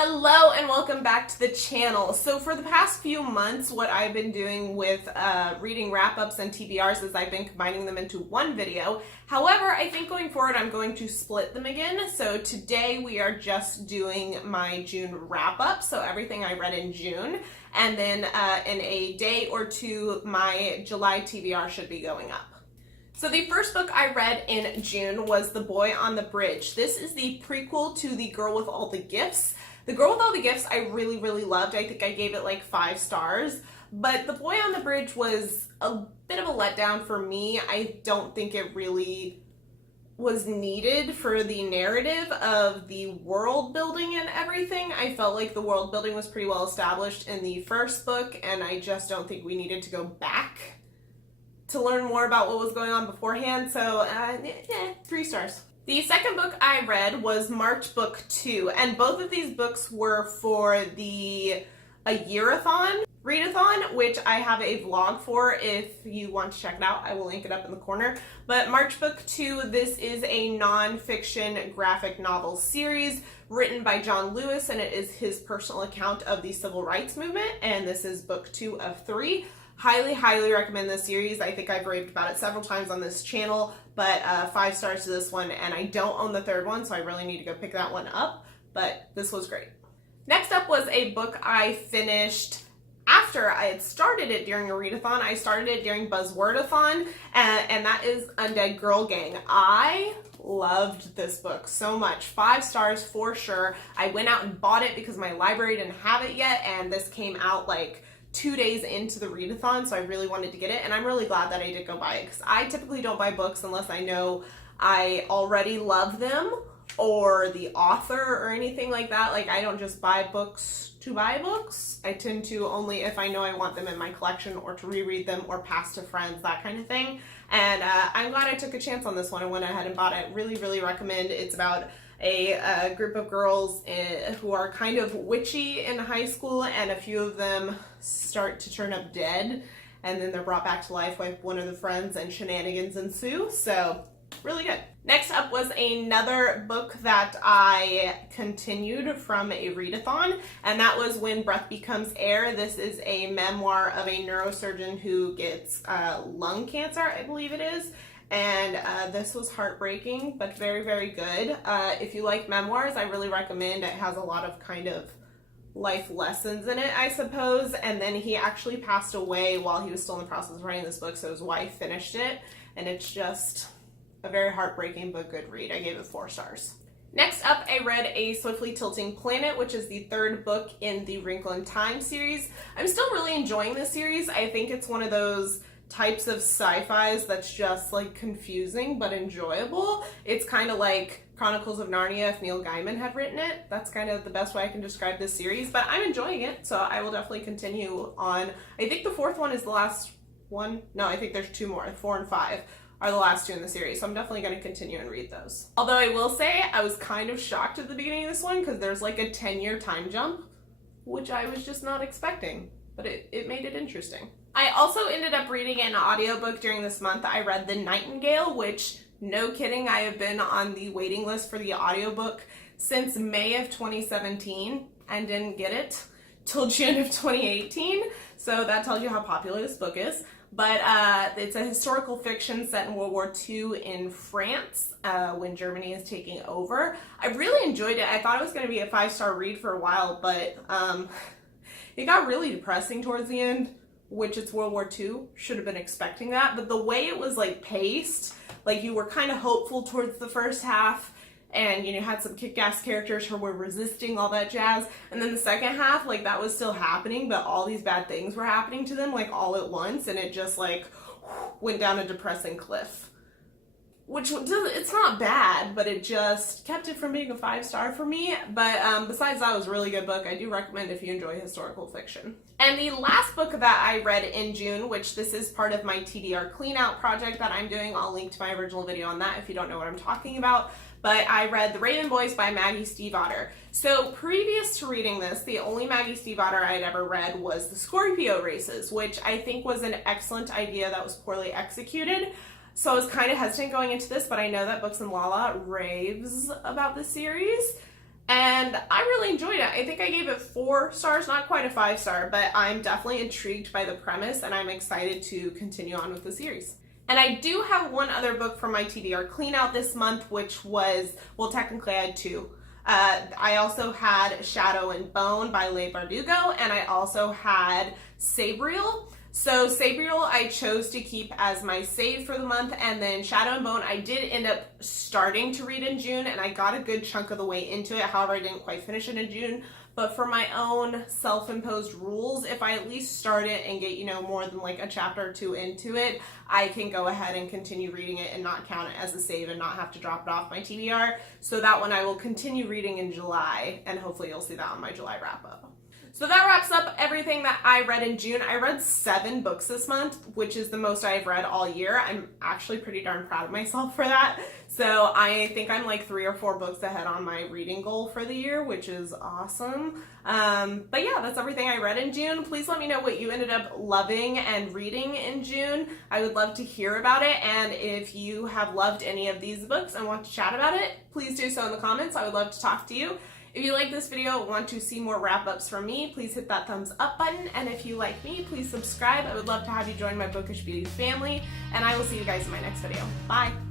Hello and welcome back to the channel. So for the past few months, what I've been doing with reading wrap-ups and TBRs is I've been combining them into one video. However, I think going forward I'm going to split them again. So today we are just doing my June wrap-up, so everything I read in June. And then in a day or two, my July TBR should be going up. So the first book I read in June was The Boy on the Bridge. This is the prequel to The Girl with All the Gifts. The Girl with All the Gifts I really loved. I think I gave it like 5 stars. But The Boy on the Bridge was a bit of a letdown for me. I don't think it really was needed for the narrative of the world building and everything. I felt like the world building was pretty well established in the first book, and I just don't think we needed to go back to learn more about what was going on beforehand. So 3 stars. The second book I read was March Book 2, and both of these books were for the A Year-a-thon readathon, which I have a vlog for if you want to check it out. I will link it up in the corner. But March Book 2, this is a non-fiction graphic novel series written by John Lewis, and it is his personal account of the civil rights movement, and this is book 2 of 3. Highly recommend this series. I think I've raved about it several times on this channel, but 5 stars to this one, and I don't own the third one, so I really need to go pick that one up, but this was great. Next up was a book I finished after I had started it during a readathon. I started it during Buzzwordathon, and that is Undead Girl Gang. I loved this book so much. 5 stars for sure. I went out and bought it because my library didn't have it yet, and this came out like 2 days into the readathon, so I really wanted to get it, and I'm really glad that I did go buy it, because I typically don't buy books unless I know I already love them or the author or anything like that. Like, I don't just buy books to buy books. I tend to only if I know I want them in my collection or to reread them or pass to friends, that kind of thing. And I'm glad I took a chance on this one and went ahead and bought it. Really recommend. It's about a group of girls who are kind of witchy in high school, and a few of them start to turn up dead, and then they're brought back to life by one of the friends, and shenanigans ensue. So really good. Next up was another book that I continued from a readathon, and that was When Breath Becomes Air. This is a memoir of a neurosurgeon who gets lung cancer, I believe it is. And this was heartbreaking, but very good. If you like memoirs, I really recommend. It has a lot of kind of life lessons in it, I suppose. And then he actually passed away while he was still in the process of writing this book, so his wife finished it. And it's just a very heartbreaking but good read. I gave it 4 stars. Next up, I read A Swiftly Tilting Planet, which is the 3rd book in the Wrinkle in Time series. I'm still really enjoying this series. I think it's one of those types of sci-fis that's just like confusing but enjoyable. It's kind of like Chronicles of Narnia if Neil Gaiman had written it. That's kind of the best way I can describe this series, but I'm enjoying it, so I will definitely continue on. I think the 4th one is the last one. No, I think there's 2 more. 4 and 5 are the last 2 in the series, so I'm definitely going to continue and read those. Although I will say I was kind of shocked at the beginning of this one because there's like a 10-year time jump, which I was just not expecting, but it made it interesting. I also ended up reading an audiobook during this month. I read The Nightingale, which, no kidding, I have been on the waiting list for the audiobook since May of 2017 and didn't get it till June of 2018. So that tells you how popular this book is. But it's a historical fiction set in World War II in France when Germany is taking over. I really enjoyed it. I thought it was going to be a 5-star read for a while, but it got really depressing towards the end, which it's World War II, should have been expecting that, but the way it was like paced, like you were kind of hopeful towards the first half, and you know, had some kick-ass characters who were resisting all that jazz, and then the second half, like that was still happening, but all these bad things were happening to them like all at once, and it just like went down a depressing cliff. Which, it's not bad, but it just kept it from being a 5-star for me. But besides that, it was a really good book. I do recommend if you enjoy historical fiction. And the last book that I read in June, which this is part of my TBR clean-out project that I'm doing. I'll link to my original video on that if you don't know what I'm talking about. But I read The Raven Boys by Maggie Stiefvater. So previous to reading this, the only Maggie Stiefvater I had ever read was The Scorpio Races, which I think was an excellent idea that was poorly executed. So I was kind of hesitant going into this, but I know that Books and Lala raves about this series. and I really enjoyed it. I think I gave it 4 stars, not quite a 5-star, but I'm definitely intrigued by the premise and I'm excited to continue on with the series. And I do have one other book from my TBR clean out this month, which was, well, technically I had 2. I also had Shadow and Bone by Leigh Bardugo, and I also had Sabriel. So Sabriel I chose to keep as my save for the month, and then Shadow and Bone I did end up starting to read in June, and I got a good chunk of the way into it. However, I didn't quite finish it in June. But for my own self-imposed rules, if I at least start it and get, more than like a chapter or 2 into it, I can go ahead and continue reading it and not count it as a save and not have to drop it off my TBR. So that one I will continue reading in July, and hopefully you'll see that on my July wrap-up. So that wraps up everything that I read in June. I read 7 books this month, which is the most I've read all year. I'm actually pretty darn proud of myself for that. So I think I'm like 3 or 4 books ahead on my reading goal for the year, which is awesome. But yeah, that's everything I read in June. Please let me know what you ended up loving and reading in June. I would love to hear about it. And if you have loved any of these books and want to chat about it, please do so in the comments. I would love to talk to you. If you like this video and want to see more wrap-ups from me, please hit that thumbs up button. And if you like me, please subscribe. I would love to have you join my Bookish Beauty family. And I will see you guys in my next video. Bye!